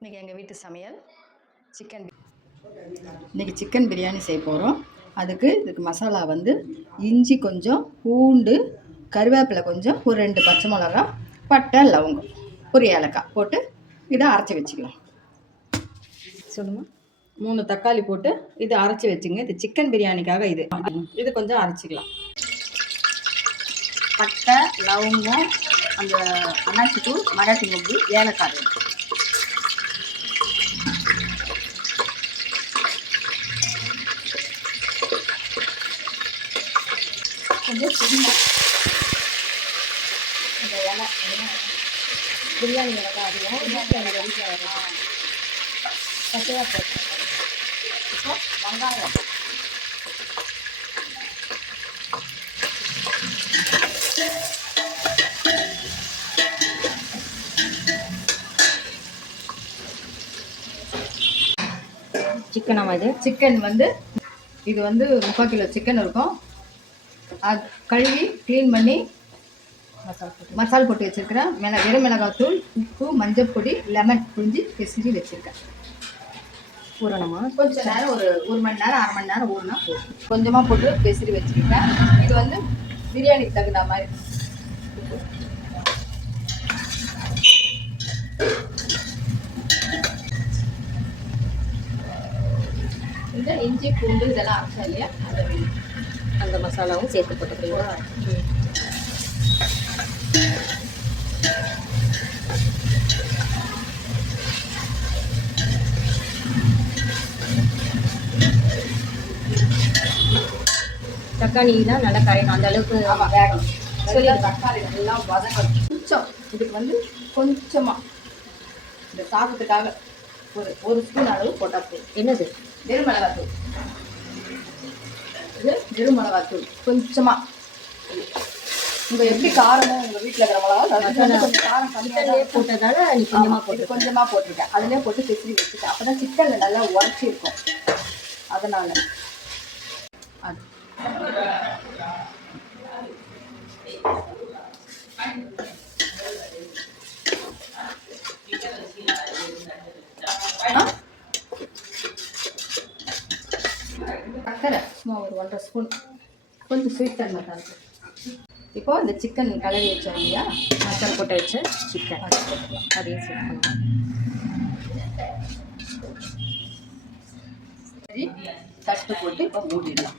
இன்றைக்கி எங்கள் வீட்டு சமையல் இன்றைக்கி சிக்கன் பிரியாணி செய்ய போகிறோம். இதுக்கு மசாலா வந்து இஞ்சி கொஞ்சம், பூண்டு, கருவேப்பிலை கொஞ்சம், ஒரு 2 பச்சை மிளகா, பட்டை, லவங்கம், ஒரு ஏலக்காய் போட்டு இதை அரைச்சி வச்சுக்கலாம். சொல்லுமா 3 தக்காளி போட்டு இதை அரைச்சி வச்சுங்க. இது சிக்கன் பிரியாணிக்காக இது கொஞ்சம் அரைச்சிக்கலாம். பட்டை, லவங்கம், அந்த அன்னாசி தூள், மராட்டி மொக்கு, ஏலக்காய் கொஞ்சம் புதினா, இந்த இலை பிரியாணி மிளகா அதிகம் வீட்டில் எங்கள் வீட்டில் வரும். பச்சையாக போட்டு இப்போ வெங்காயம், சிக்கன் வந்து இது வந்து 3/4 கிலோ சிக்கன் இருக்கும். அது கழுவி க்ளீன் பண்ணி மசால் போட்டு வச்சுருக்கிறேன். வெறும் மிளகாத்தூள், உப்பு, மஞ்சள் பொடி, லெமன் புழிஞ்சி பிசிறி வச்சுருக்கேன். ஊறணுமா? கொஞ்சம் நேரம், ஒரு 1 மணி நேரம் 1/2 மணி நேரம் ஊறினா கொஞ்சமாக போட்டு பிசிறி வச்சுருக்கேன். இது வந்து பிரியாணிக்கு தகுந்த மாதிரி. இந்த இஞ்சி பூண்டு இதெல்லாம் அரைச்சா இல்லையா, அந்த மசாலாவும் சேர்த்து போட்டுக்கிறீங்களா? தக்காளிலாம் நல்லா கரையணும், அந்த அளவுக்கு வேகணும். சொல்லி தக்காளி நல்லா வதங்கணும். கொஞ்சம் இதுக்கு வந்து கொஞ்சமாக இந்த சாதத்துக்காக ஒரு ஸ்பூன் அளவு போட்டால் போதும். என்னது? வெறும் மிளகாத்தூள். இது வெறும் மிளகாத்தூள் கொஞ்சமாக. உங்கள் எப்படி காரமோ உங்கள் வீட்டில் இருக்கிற மிளகா கொஞ்சம் காரம் கம்மியாக போட்டதால கொஞ்சமாக போட்டிருக்கேன். அதிலே போட்டு பிசிறி வச்சுட்டேன். அப்போ தான் சிக்கனில் நல்லா உரைச்சி இருக்கும். அதனால் அது சக்கரை சும்மா ஒரு 1/2 ஸ்பூன், கொஞ்சம் ஸ்வீட் தன்மை தான். இப்போது இந்த சிக்கன் கலரி வச்சோம் இல்லையா, மசாலா போட்டு வச்சு சிக்கன் அதையும் சேர்க்கணும். சரி, தட்டு போட்டு இப்போ மூடிடலாம்.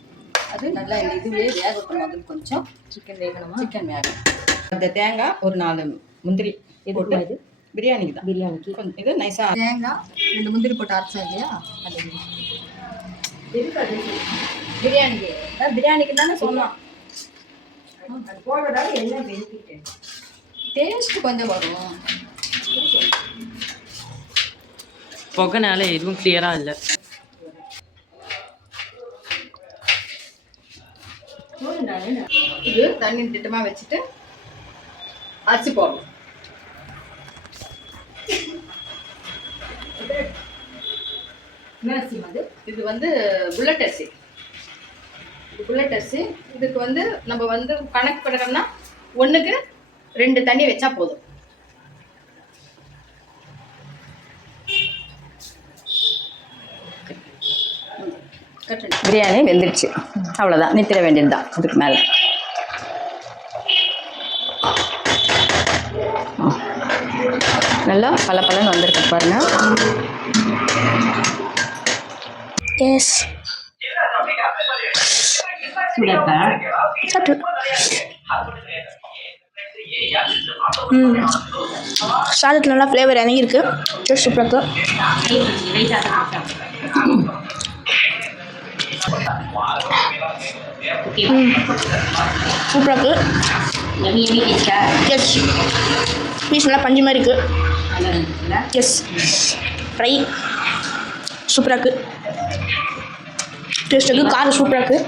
அது நல்லா இதுவே வேகட்டும். முதல் கொஞ்சம் சிக்கன் வேகணுமா? சிக்கன் வேகணும். அந்த தேங்காய் ஒரு 4 முந்திரி போட்டு, இது பிரியாணிக்கு தான். பிரியாணிக்கு கொஞ்சம் இது நைஸாக தேங்காய் 2 முந்திரி போட்டு அரைச்சா இல்லையா, அது இருக்காது பிரியாணிக்கு. பிரியாணிக்கு தானே சொன்னோம். அது போடுறதால என்ன பெனிஃபிட்? டேஸ்ட் கொஞ்சம் வரும். புகைனால எதுவும் கிளியரா இல்லை. இது தண்ணி திட்டமாக வச்சுட்டு அரிசி போடணும். இது வந்து புல்லட் அரிசி. புல்லட் அரிசி இதுக்கு வந்து நம்ம வந்து கணக்கு பண்ணுறோம்னா 1க்கு 2 தண்ணி வச்சா போதும். பிரியாணி வெந்துடுச்சு, அவ்வளோதான். நிறுத்திட வேண்டியது தான். அதுக்கு மேலே நல்லா பலன்னு வந்திருக்கு பாருங்க. எஸ் சாதத்தில் நல்லா ஃப்ளேவர் இறங்கியிருக்கு. டேஸ்ட் சூப்பராக இருக்கு. சூப்பராக இருக்கு. எஸ், பீஸ் நல்லா பஞ்சு மாதிரி இருக்கு. எஸ், ஃப்ரை சூப்பராக இருக்கு. டேஸ்ட் இருக்கு. காரம் சூப்பராக இருக்கு.